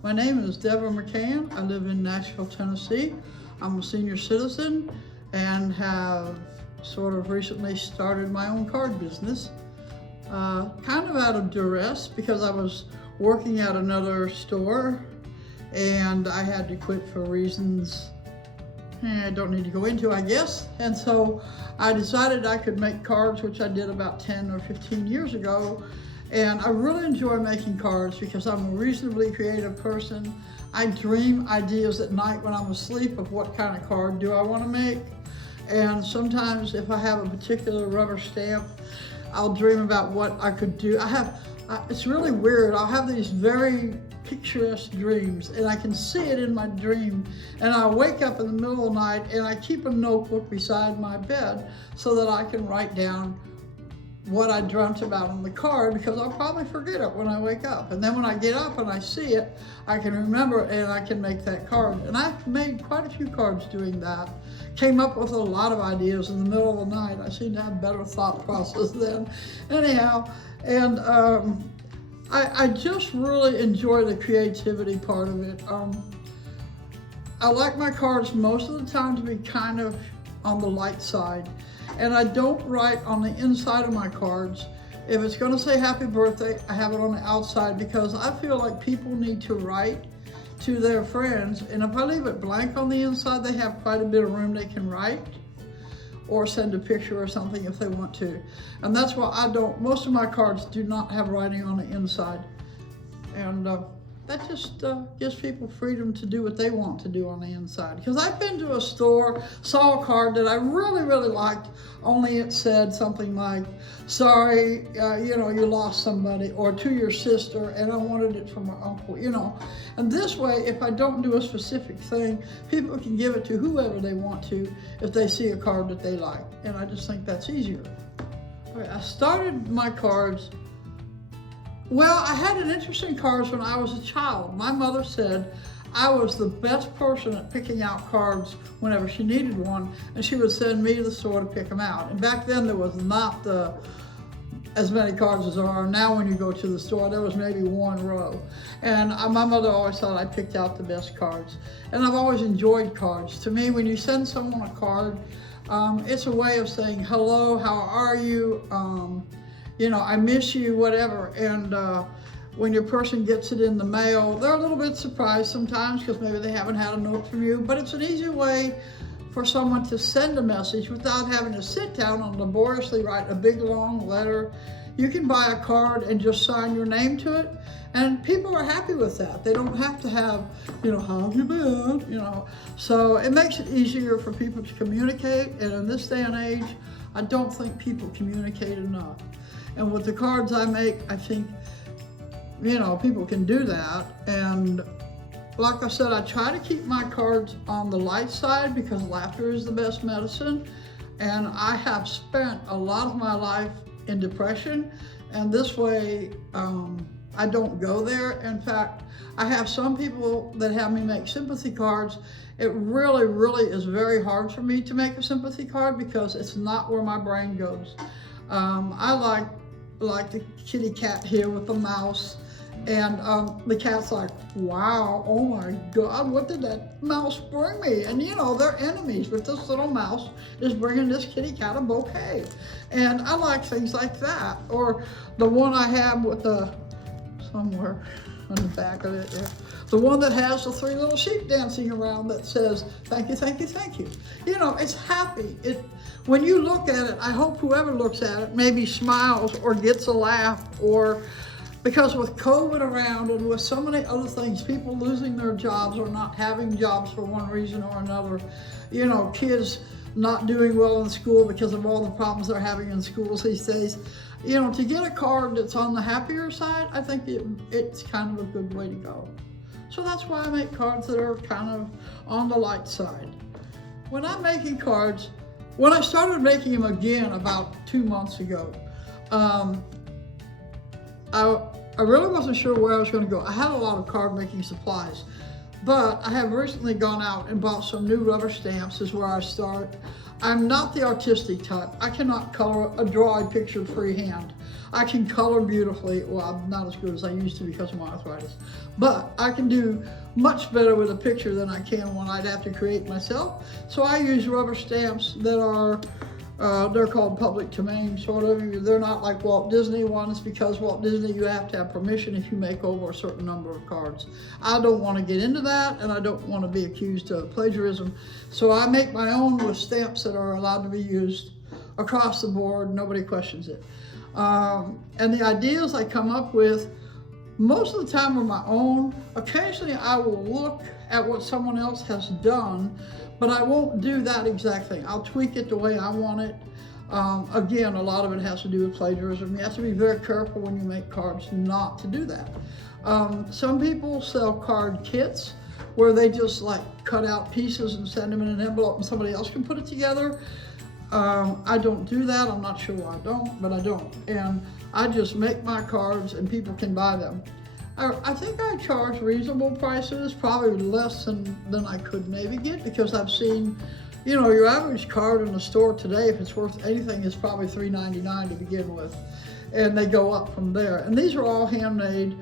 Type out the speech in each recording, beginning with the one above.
My name is Deborah McCahon. I live in Nashville, Tennessee. I'm a senior citizen and have sort of recently started my own card business. Kind of out of duress because I was working at another store and I had to quit for reasons I don't need to go into, I guess. And so I decided I could make cards, which I did about 10 or 15 years ago. And I really enjoy making cards because I'm a reasonably creative person. I dream ideas at night when I'm asleep of what kind of card do I want to make. And sometimes if I have a particular rubber stamp, I'll dream about what I could do. It's really weird. I'll have these very picturesque dreams and I can see it in my dream, and I'll wake up in the middle of the night and I keep a notebook beside my bed so that I can write down what I dreamt about on the card, because I'll probably forget it when I wake up. And then when I get up and I see it, I can remember it and I can make that card. And I've made quite a few cards doing that. Came up with a lot of ideas in the middle of the night. I seem to have better thought process then. Anyhow, and I just really enjoy the creativity part of it. I like my cards most of the time to be kind of on the light side. And I don't write on the inside of my cards. If it's going to say happy birthday, I have it on the outside because I feel like people need to write to their friends. And if I leave it blank on the inside, they have quite a bit of room they can write or send a picture or something if they want to. And that's why most of my cards do not have writing on the inside. And that just gives people freedom to do what they want to do on the inside. Because I've been to a store, saw a card that I really, really liked, only it said something like, sorry, you lost somebody, or to your sister, and I wanted it from my uncle, And this way, if I don't do a specific thing, people can give it to whoever they want to if they see a card that they like. And I just think that's easier. Okay, I started my cards. Well, I had an interesting cards when I was a child. My mother said I was the best person at picking out cards whenever she needed one, and she would send me to the store to pick them out. And back then there was not as many cards as there are now. When you go to the store, there was maybe one row. And my mother always thought I picked out the best cards. And I've always enjoyed cards. To me, when you send someone a card, it's a way of saying, hello, how are you? I miss you, whatever. And when your person gets it in the mail, they're a little bit surprised sometimes because maybe they haven't had a note from you, but it's an easy way for someone to send a message without having to sit down and laboriously write a big long letter. You can buy a card and just sign your name to it, and people are happy with that. They don't have to have, how have you been, So it makes it easier for people to communicate, and in this day and age, I don't think people communicate enough. And with the cards I make, I think, people can do that. And like I said, I try to keep my cards on the light side because laughter is the best medicine. And I have spent a lot of my life in depression, and this way I don't go there. In fact, I have some people that have me make sympathy cards. It really, really is very hard for me to make a sympathy card because it's not where my brain goes. I like the kitty cat here with the mouse, and the cat's like, wow, oh my God, what did that mouse bring me? And they're enemies, but this little mouse is bringing this kitty cat a bouquet. And I like things like that. Or the one I have with somewhere on the back of it, yeah. The one that has the 3 little sheep dancing around that says, thank you, thank you, thank you. It's happy. When you look at it, I hope whoever looks at it maybe smiles or gets a laugh, because with COVID around and with so many other things, people losing their jobs or not having jobs for one reason or another, kids not doing well in school because of all the problems they're having in schools these days, to get a card that's on the happier side, I think it's kind of a good way to go. So that's why I make cards that are kind of on the light side. When I'm making cards, when I started making them again about 2 months ago, I really wasn't sure where I was going to go. I had a lot of card making supplies, but I have recently gone out and bought some new rubber stamps is where I start. I'm not the artistic type. I cannot draw a picture freehand. I can color beautifully. Well, I'm not as good as I used to because of my arthritis, but I can do much better with a picture than I can one I'd have to create myself. So I use rubber stamps that are, they're called public domain, sort of. They're not like Walt Disney ones, because Walt Disney, you have to have permission if you make over a certain number of cards. I don't want to get into that, and I don't want to be accused of plagiarism. So I make my own with stamps that are allowed to be used across the board. Nobody questions it. And the ideas I come up with, most of the time are my own. Occasionally I will look at what someone else has done, but I won't do that exact thing. I'll tweak it the way I want it. Again, a lot of it has to do with plagiarism. You have to be very careful when you make cards not to do that. Some people sell card kits where they just like cut out pieces and send them in an envelope and somebody else can put it together. I don't do that. I'm not sure why I don't, but I don't. And I just make my cards and people can buy them. I think I charge reasonable prices, probably less than I could maybe get, because I've seen, you know, your average card in the store today, if it's worth anything, is probably $3.99 to begin with. And they go up from there. And these are all handmade.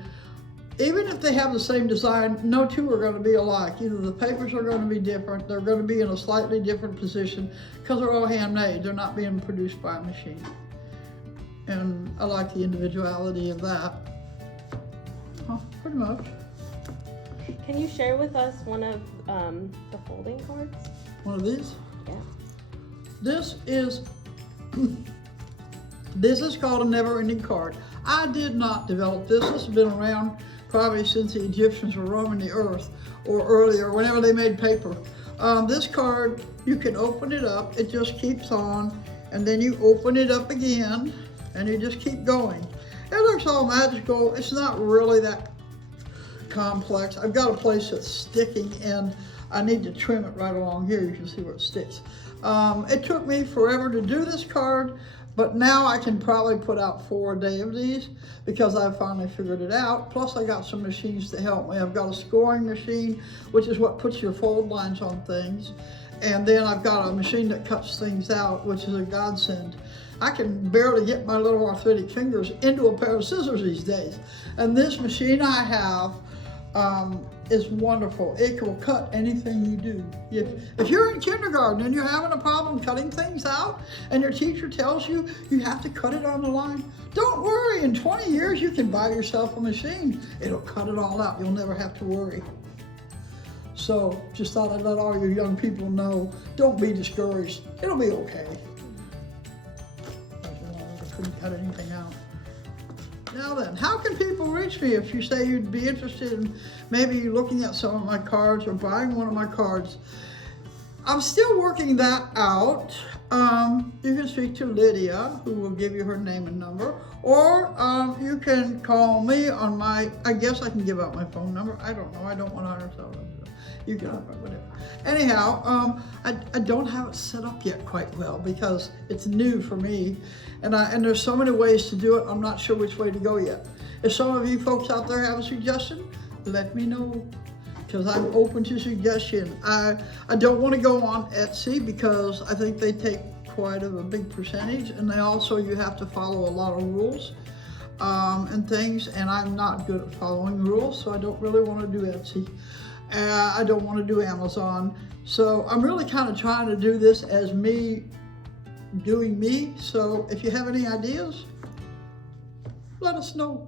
Even if they have the same design, no two are going to be alike. Either the papers are going to be different, they're going to be in a slightly different position, because they're all handmade. They're not being produced by a machine. And I like the individuality of that. Pretty much. Can you share with us one of the folding cards? One of these? Yeah. This is called a never-ending card. I did not develop this. This has been around probably since the Egyptians were roaming the earth, or earlier, whenever they made paper. This card, you can open it up. It just keeps on, and then you open it up again, and you just keep going. It looks all magical. It's not really that complex. I've got a place that's sticking, and I need to trim it right along here. You can see where it sticks. It took me forever to do this card, but now I can probably put out 4 a day of these because I finally figured it out. Plus I got some machines to help me. I've got a scoring machine, which is what puts your fold lines on things. And then I've got a machine that cuts things out, which is a godsend. I can barely get my little arthritic fingers into a pair of scissors these days. And this machine I have is wonderful. It will cut anything you do. If you're in kindergarten and you're having a problem cutting things out, and your teacher tells you you have to cut it on the line, don't worry. In 20 years, you can buy yourself a machine. It'll cut it all out. You'll never have to worry. So just thought I'd let all you young people know, don't be discouraged. It'll be okay. I couldn't cut anything out. Now then, how can people reach me if you say you'd be interested in maybe looking at some of my cards or buying one of my cards? I'm still working that out. You can speak to Lydia, who will give you her name and number, or you can call me on my, I guess I can give out my phone number. I don't know. I don't want to undersell them. You can, whatever. Anyhow, I don't have it set up yet quite well because it's new for me, and there's so many ways to do it. I'm not sure which way to go yet. If some of you folks out there have a suggestion, let me know, because I'm open to suggestion. I don't want to go on Etsy because I think they take quite a big percentage, and they also, you have to follow a lot of rules and things, and I'm not good at following rules, so I don't really want to do Etsy. I don't want to do Amazon. So I'm really kind of trying to do this as me doing me. So if you have any ideas, let us know.